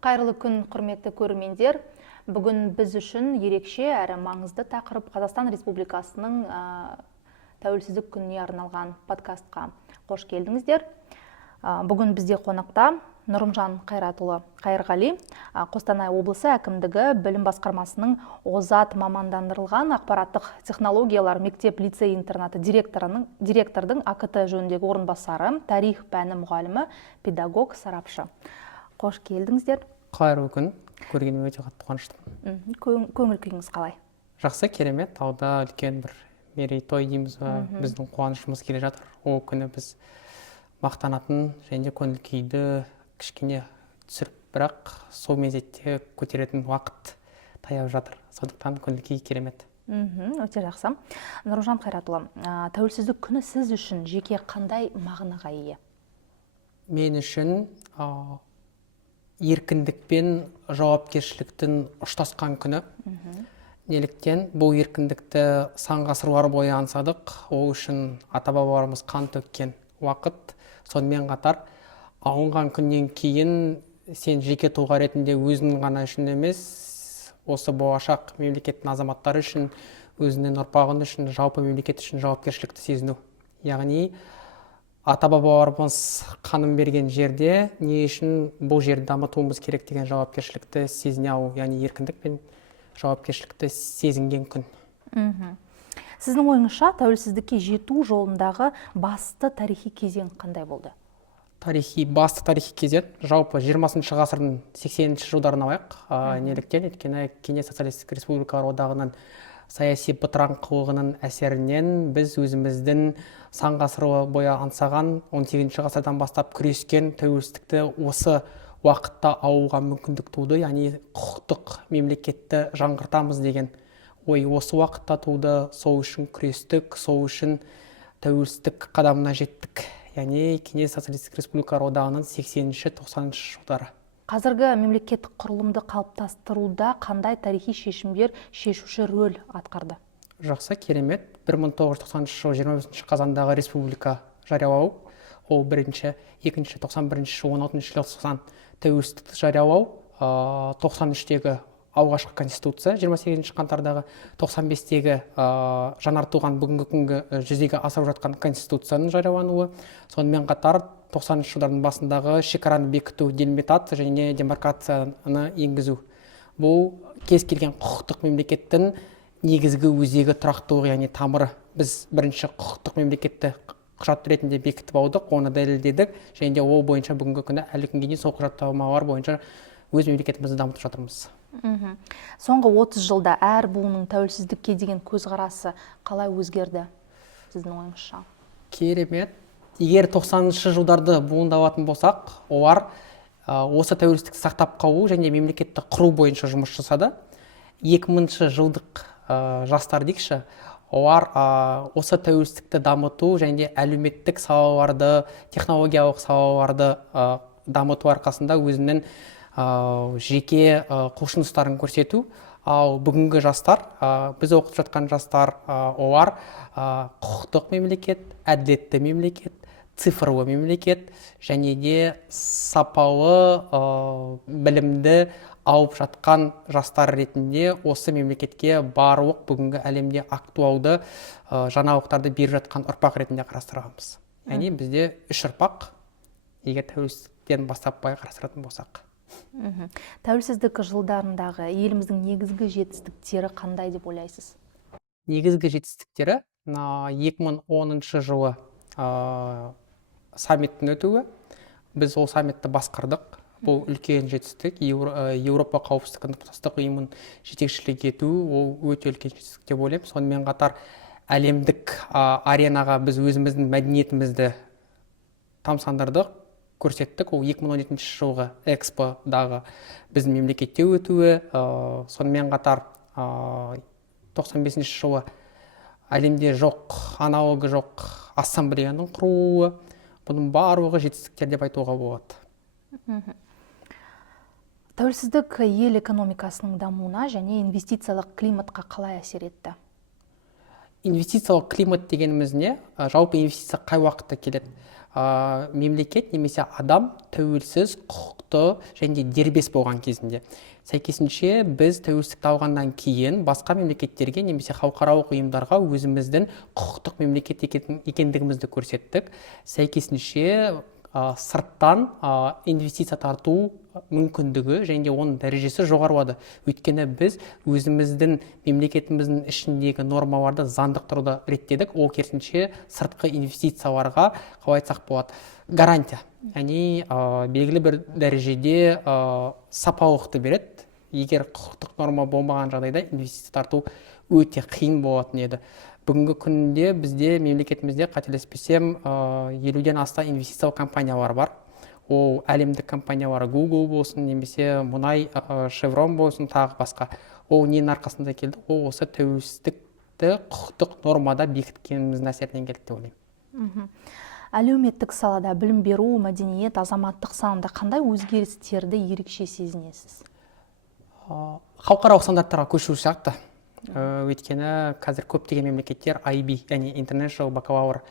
Қайырлы күн, құрметті көрермендер. Бүгін біз үшін ерекше әрі маңызды тақырып Қазақстан Республикасының тәуелсіздік күніне арналған подкастқа қош келдіңіздер. Бүгін бізде қонақта Нұрымжан Қайратұлы Қайырғали, Қостанай облысы әкімдігі білім басқармасының озат мамандандырылған ақпараттық технологиялар мектеп-лицей интернаты директордың АКТ жөніндегі орынбасары, тарих пәні мұғалімі, педагог, сарапшы. Қош келдіңіздер. Қайырлы күн, көргеніме өте қатты қуаныштымын. Көңіл күйіңіз қалай? Жақсы, керемет. Алда үлкен бір мерейтой дейміз ба, біздің қуанышымыз келе жатыр. Ол күні біз мақтанатын және көңіл күйді кішкене түсіріп, бірақ сол мезетте көтеретін уақыт таяп жатыр. Сондықтан көңіл күй керемет. Өте жақсы. Нұрымжан Қайратұлы, тәуелсіздік күні сіз үшін жеке қандай мағынаға ие? Мен үшін еркіндік пен жауапкершіліктің ұштасқан күні. Неліктен бұл еркіндікті сан ғасырлар бойы аңсадық. Ол үшін ата-бабаларымыз қан төккен уақыт. Сонымен қатар алынған күннен кейін сен жеке тұлға ретінде өзің ғана үшін емес, осы болашақ мемлекеттің азаматтары үшін, өзінің ұрпағың үшін, жалпы мемлекет үшін жауапкершілікті сезіну. Яғни ата-бабаларымыз қанын берген жерде не үшін бұл жерді дамытуымыз керек деген жауапкершілікті сезіне алу, яғни еркіндік пен жауапкершілікті сезінген күн. Сіздің ойыңызша тәуелсіздікке жету жолындағы басты тарихи кезең қандай болды? Басты тарихи кезең жалпы 20 ғасырдың 80-ші жылдарын алайық. Неліктен? Өйткені Кеңес социалистік республикалар одағының саяси бытыраңқылығының әсерінен біз өзіміздің сан ғасыр бойы аңсаған 18-ші ғасырдан бастап күрескен тәуелсіздікті осы уақытта алуға мүмкіндік туды, яғни құқықтық мемлекетті жаңғыртамыз деген ой осы уақытта туды. Сол үшін күрестік, сол үшін тәуелсіздік қадамына жеттік. Яғни Кеңес социалистік республикалар одағының 80-90-ші жылдары. Қазіргі мемлекеттік құрылымды қалыптастыруда қандай тарихи шешімдер шешуші рөл атқарды? Жақсы, керемет. 1990 жыл 25 қазандағы республика жариялау, ол бірінші, екінші, 91-ші, 16-ші желтоқсан тәуелсіздікті жариялау, 93-тегі алғашқы конституция, 28 қаңтардағы, 95-тегі жаңартылған бүгінгі күнгі жүзеге асырып жатқан конституцияның жариялануы, сонымен қатар 90-шы жылдардың басындағы шекараны бекіту, делимитация және демаркацияны енгізу. Бұл кез келген құқықтық мемлекеттің негізгі өзегі тұрақтылығы, яғни тамыры. Біз бірінші құқықтық мемлекетті құжат ретінде бекітіп алдық, оны дәлелдедік, және де ол бойынша бүгінгі күні әлі күнге дейін сол құжаттамалар бойынша өз мемлекетімізді дамытып жатырмыз. Соңғы 30 жылда әр буынның тәуелсіздікке деген көзқарасы қалай өзгерді сіздің ойыңызша? Керемет. Егер 90-шы жылдарды буындалатын болсақ, олар осы тәуелсіздікті сақтап қалу және мемлекетті құру бойынша жұмыс жасады. 2000-ші жылдық жастар дейікші, олар осы тәуелсіздікті дамыту және әлеуметтік салаларды, технологиялық салаларды дамыту арқасында өзінің жеке құлшыныстарын көрсету. Ал бүгінгі жастар, біз оқып жатқан жастар, олар құқықтық мемлекет, әділетті мемлекет, цифрлы мемлекет және де сапалы білімді алып жатқан жастар ретінде осы мемлекетке барлық бүгінгі әлемде актуалды жаңалықтарды беріп жатқан ұрпақ ретінде қарастырамыз. Яғни бізде 3 ұрпақ, егер тәуелсіздіктен бастап қарастыратын болсақ. Тәуелсіздік жылдарындағы еліміздің негізгі жетістіктері қандай деп ойлайсыз? Негізгі жетістіктері 2010 жылы саммиттің өтуі. Біз ол саммитті басқардық. Бұл үлкен жетістік. Еуропа қауіпсіздік ынтымақтастық ұйымын жетекшілік ету, ол өте үлкен жетістік деп ойлаймын. Сонымен қатар әлемдік аренаға біз өзіміздің мәдениетімізді тамсандырдық, көрсеттік. Ол 2017 жылғы эксподағы біздің мемлекетте өтуі. Сонымен қатар 95 жылы әлемде жоқ, аналогы жоқ ассамблеяның құруы. Бұның барлығы жетістіктер деп айтуға болады. Тәуелсіздік ел экономикасының дамуына және инвестициялық климатқа қалай әсер етті? Инвестициялық климат дегеніміз не? Жалпы инвестиция қай уақытта келеді? мемлекет немесе адам тәуелсіз, құқықты және дербес болған кезінде. Сәйкесінше біз тәуелсіздікті алғаннан кейін басқа мемлекеттерге немесе халықаралық ұйымдарға өзіміздің құқықтық мемлекет екендігімізді көрсеттік. Сәйкесінше сырттан инвестиция тарту мүмкіндігі және оның дәрежесі жоғарылады. Өйткені біз өзіміздің мемлекетіміздің ішіндегі нормаларды заңдық тұрғыда реттедік. Ол керісінше сыртқы инвестицияларға, қалай айтсақ болады, гарантия. Яғни белгілі бір дәрежеде сапалықты береді. Егер құқықтық норма болмаған жағдайда инвестиция тарту өте қиын болатын еді. Бүгінгі күнде бізде мемлекетімізде, қателеспесем, 50-ден аса инвестициялық компаниялар бар. Ол әлемдік компаниялар, Google болсын, немесе мұнай, Chevron болсын, тағы басқа. Ол ненің арқасында келді? Ол осы тәуелсіздікті құқықтық нормада бекіткеніміздің әсерінен келді деп ойлаймын. Әлеуметтік салада білім беру, мәдениет, азаматтық санында қандай өзгерістерді ерекше сезінесіз? Халықаралық стандарттарға көшу сияқты. Өйткені қазір көптеген мемлекеттер IB, яғни International Bachelor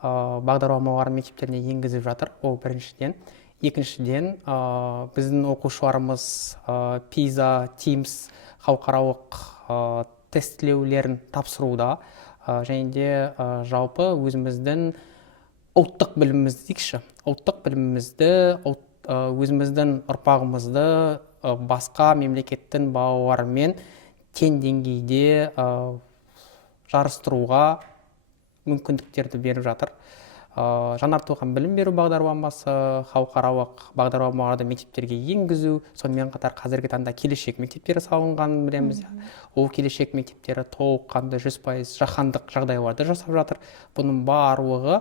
бағдарламаларын мектептеріне енгізіп жатыр. Ол біріншіден. Екіншіден, біздің оқушыларымыз PISA, TIMSS халықаралық тестілеулерін тапсыруда, және де жалпы өзіміздің ұлттық білімімізді дейікші. Ұлттық білімімізді, өзіміздің ұрпағымызды басқа мемлекеттің балаларымен тең деңгейде жарыстыруға мүмкіндіктерді беріп жатыр. Жаңартылған білім беру бағдарламасы, халықаралық бағдарламаларды мектептерге енгізу, сонымен қатар қазіргі таңда келешек мектептері салынғанын білеміз. Ол келешек мектептері толыққанды 100% жаһандық жағдайларды жасап жатыр. Бұның барлығы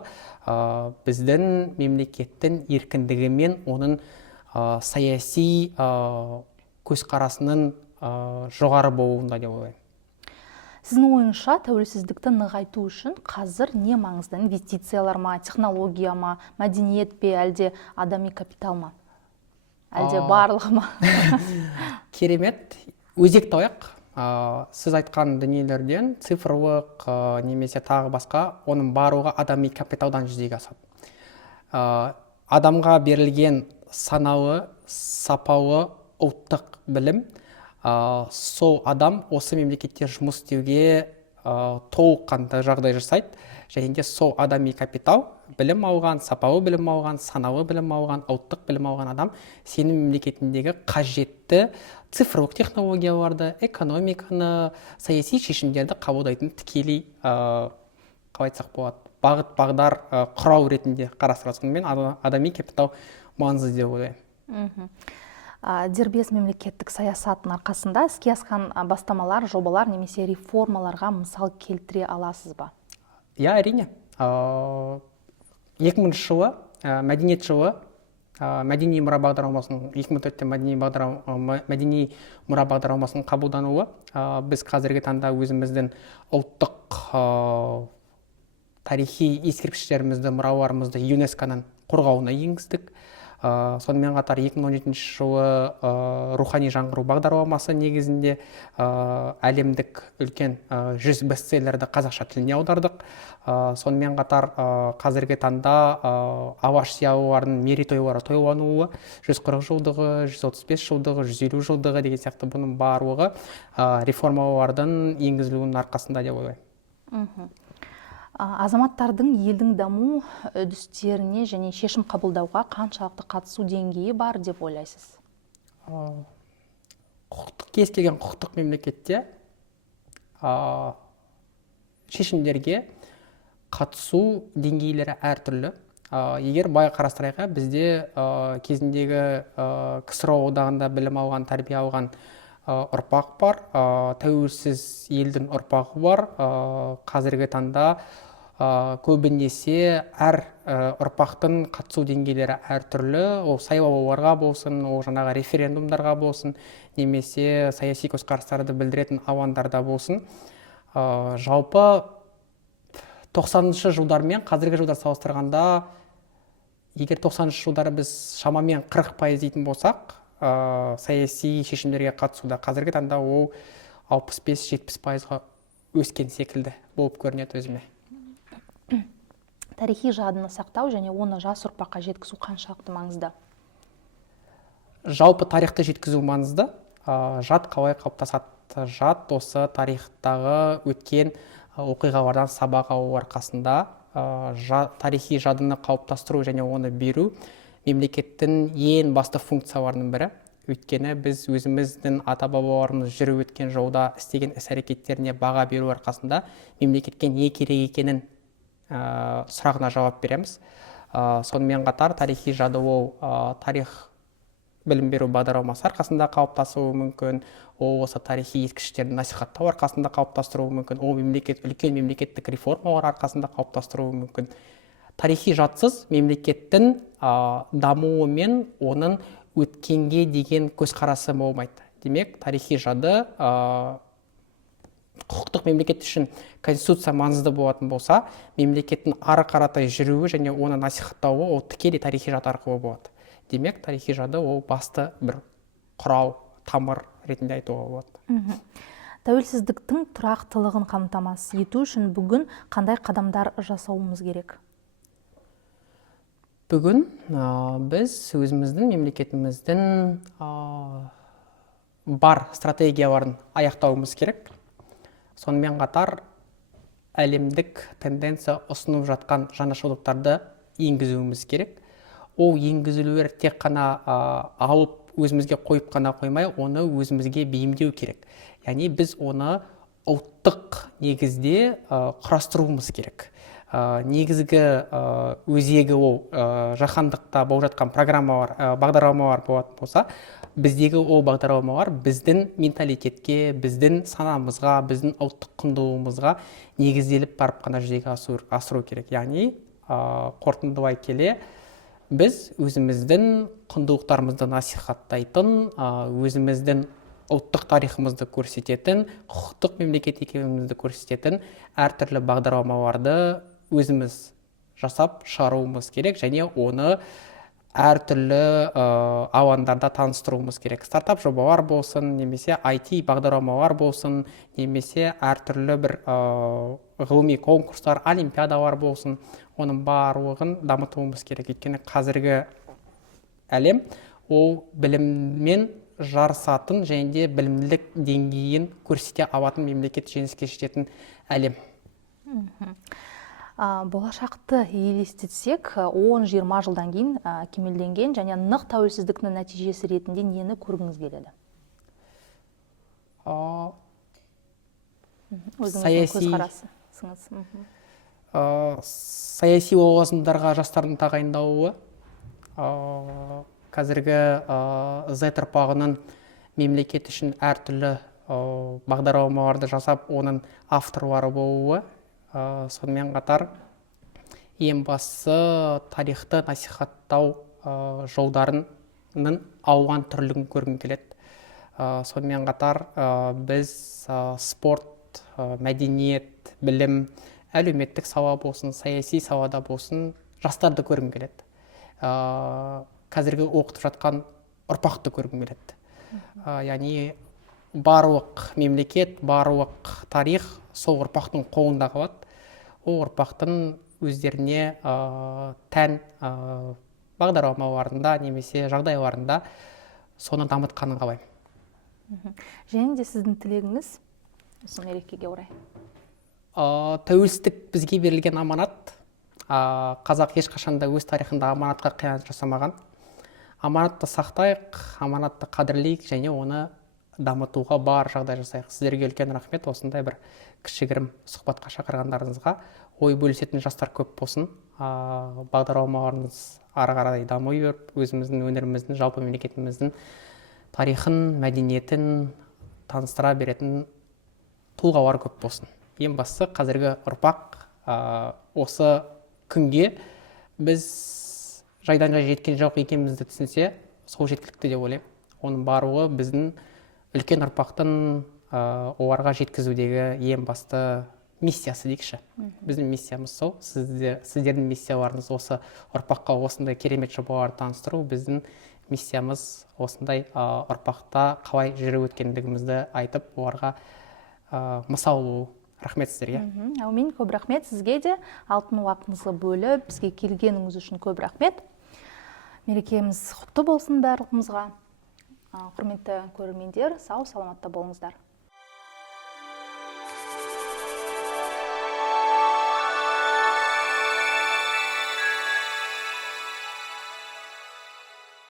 біздің мемлекеттің еркіндігі мен оның саяси көзқарасының жоғары болуында деп ойлаймын. Сіздің ойыңызша тәуелсіздікті нығайту үшін қазір не маңызды? Инвестициялар ма, технология ма, мәдениет пе, әлде адами капитал ма? Әлде барлығы ма? Керемет, өзекті аяқ. Сіз айтқан дүниелерден цифрлық немесе тағы басқа, оның барлығы адами капиталдан жүзеге асады. Адамға берілген саналы, сапалы ұлттық білім, сол адам осы мемлекетте жұмыс істеуге толыққанды жағдай жасайды. Және де сол адами капитал, білім алған, сапалы білім алған, саналы білім алған, ұлттық білім алған адам сенің мемлекетіндегі қажетті цифрлық технологияларды, экономиканы, саяси шешімдерді қабылдайтын тікелей, қалай айтсақ болады, бағыт-бағдар құрал ретінде қарастырады. Сонымен адами капитал маңызды деп ойлаймын. Дербес мемлекеттік саясаттың арқасында іске асқан бастамалар, жобалар немесе реформаларға мысал келтіре аласыз ба? Әрине. 2000 жылы, мәдениет жылы, мәдени мұра бағдарламасының, 2004-те мәдени мұра бағдарламасының қабылдануы, біз қазіргі таңда өзіміздің ұлттық тарихи ескерткіштерімізді, мұраларымызды ЮНЕСКО-ның қорғауына енгіздік. Сонымен қатар 2017 жылы рухани жаңғыру бағдарламасы негізінде әлемдік үлкен 100 бестселлерді қазақша тіліне аудардық. Сонымен қатар қазіргі таңда алаш зиялыларының мерейтойлары тойлануы, 140 жылдығы, 135 жылдығы, 150 жылдығы деген сияқты бұның барлығы реформалардың енгізілуінің арқасында деп ойлаймын. Азаматтардың елдің даму үдерістеріне және шешім қабылдауға қаншалықты қатысу деңгейі бар деп ойлайсыз? Кез келген құқықтық мемлекетте шешімдерге қатысу деңгейлері әртүрлі. Егер бай қарастырайық, бізде кезіндегі КСРО одағында білім алған, тәрбие алған ұрпақ бар, тәуелсіз елдің ұрпағы бар. Қазіргі таңда көбінесе әр ұрпақтың қатысу деңгейлері әртүрлі. Ол сайлауларға болсын, ол жаңағы референдумдарға болсын, немесе саяси көзқарастарды білдіретін алаңдарда болсын. Жалпы 90-шы жылдар мен қазіргі жылдар салыстырғанда, егер 90-шы жылдары біз шамамен 40% дейтін болсақ, саяси шешімдерге қатысуда, қазіргі таңда ол 65-70%-ға өскен секілді болып көрінеді өзіме. тарихи жадыны сақтау және оны жас ұрпаққа жеткізу қаншалықты маңызды? Жалпы тарихты жеткізу маңызды. Жад қалай қалыптасады? Жад осы тарихтағы өткен оқиғалардан сабақ алу арқасында тарихи жадыны қалыптастыру және оны беру мемлекеттің ең басты функцияларының бірі. Өйткені біз өзіміздің ата-бабаларымыз жүріп өткен жолда істеген іс-әрекеттеріне баға беру арқасында мемлекетке не керек екенін сұрағына жауап береміз. Сонымен қатар тарихи жады ол тарих білім беру бағдарламасы арқасында қалыптасуы мүмкін, ол осы тарихи ескерткіштерді насихаттау арқасында қалыптастыруы мүмкін, ол үлкен мемлекеттік реформалар арқасында қалыптастыруы мүмкін. Тарихи жадсыз мемлекеттің дамуы мен оның өткенге деген көзқарасы болмайды. Демек, тарихи жады құқықтық мемлекет үшін конституция маңызды болатын болса, мемлекеттің ары қаратай жүруі және оны насихаттауы ол тікелей тарихи жад арқылы болады. Демек, тарихи жады ол басты бір құрал, тамыр ретінде айтуға болады. Тәуелсіздіктің тұрақтылығын қамтамасыз ету үшін бүгін қандай қадамдар жасауымыз керек? Бүгін біз өзіміздің мемлекетіміздің бар стратегияларын аяқтауымыз керек. Сонымен қатар әлемдік тенденция ұсынып жатқан жаңашылдықтарды енгізуіміз керек. Ол енгізілулер тек қана алып өзімізге қойып қана қоймай, оны өзімізге бейімдеу керек. Яғни біз оны ұлттық негізде құрастыруымыз керек. Негізгі өзегі ол жаһандықта болып жатқан программалар, бағдарламалар болатын болса, біздегі ол бағдарламалар біздің менталитетке, біздің санамызға, біздің ұлттық құндылығымызға негізделіп барып қана жүзеге асыру керек. Яғни қорытындылай келе біз өзіміздің құндылықтарымызды насихаттайтын, өзіміздің ұлттық тарихымызды көрсететін, құқықтық мемлекет екенімізді көрсететін әртүрлі бағдарламаларды өзіміз жасап шығаруымыз керек және оны әртүрлі алаңдарда таныстыруымыз керек. Стартап жобалар болсын, немесе IT бағдарламалар болсын, немесе әртүрлі бір ғылыми конкурстар, олимпиадалар болсын, оның барлығын дамытуымыз керек. Өйткені қазіргі әлем ол біліммен жарысатын және де білімділік деңгейін көрсете алатын мемлекет жеңіске жететін әлем. Болашақты елестетсек, 10-20 жылдан кейін кемелденген және нық тәуелсіздіктің нәтижесі ретінде нені көргіңіз келеді? Саяси лауазымдарға жастардың тағайындалуы, қазіргі Z ұрпағының мемлекет үшін әртүрлі бағдарламаларды жасап, оның авторлары болуы, сонымен қатар ең бастысы тарихты насихаттау жолдарының алуан түрлігін көргім келеді. Сонымен қатар біз спорт, мәдениет, білім, әлеуметтік сала болсын, саяси салада болсын, жастарды көргім келеді. Қазіргі оқытып жатқан ұрпақты көргім келеді. Яғни барлық мемлекет, барлық тарих сол ұрпақтың қолында қалады. Ол ұрпақтың өздеріне тән бағдарламаларында немесе жағдайларында соны дамытқанын қалаймын. Және де сіздің тілегіңіз осы мерекеге орай? Тәуелсіздік бізге берілген аманат. Қазақ ешқашанда өз тарихында аманатқа қиянат жасамаған. Аманатты сақтайық, аманатты қадірлейік және оны дамытуға бар жағдай жасайық. Сіздерге үлкен рахмет, осындай бір кішігірім сұхбатқа шақырғандарыңызға. Ой бөлісетін жастар көп болсын. Бағдарламаларыңыз ары қарай дамый беріп, өзіміздің өнеріміздің, жалпы мемлекетіміздің тарихын, мәдениетін таныстыра беретін тұлғалар көп болсын. Ең бастысы қазіргі ұрпақ осы күнге біз жайдан жай жеткен жоқ екенімізді түсінсе, сол жеткілікті деп ойлаймын. Оның барлығы біздің үлкен ұрпақтың оларға жеткізудегі ең басты миссиясы дейікші. Біздің миссиямыз сол. Сіздердің миссияларыңыз осы ұрпаққа осындай керемет жобаларды таныстыру. Біздің миссиямыз осындай ұрпақта қалай жүріп өткендігімізді айтып, оларға мысал болу. Рахмет сіздерге. Әумин, көп рахмет сізге де. Алтын уақытыңызды бөліп, бізге келгеніңіз үшін көп рахмет. Мерекеміз құтты болсын барлығымызға. Құрметті көрермендер, сау саламатта болыңыздар.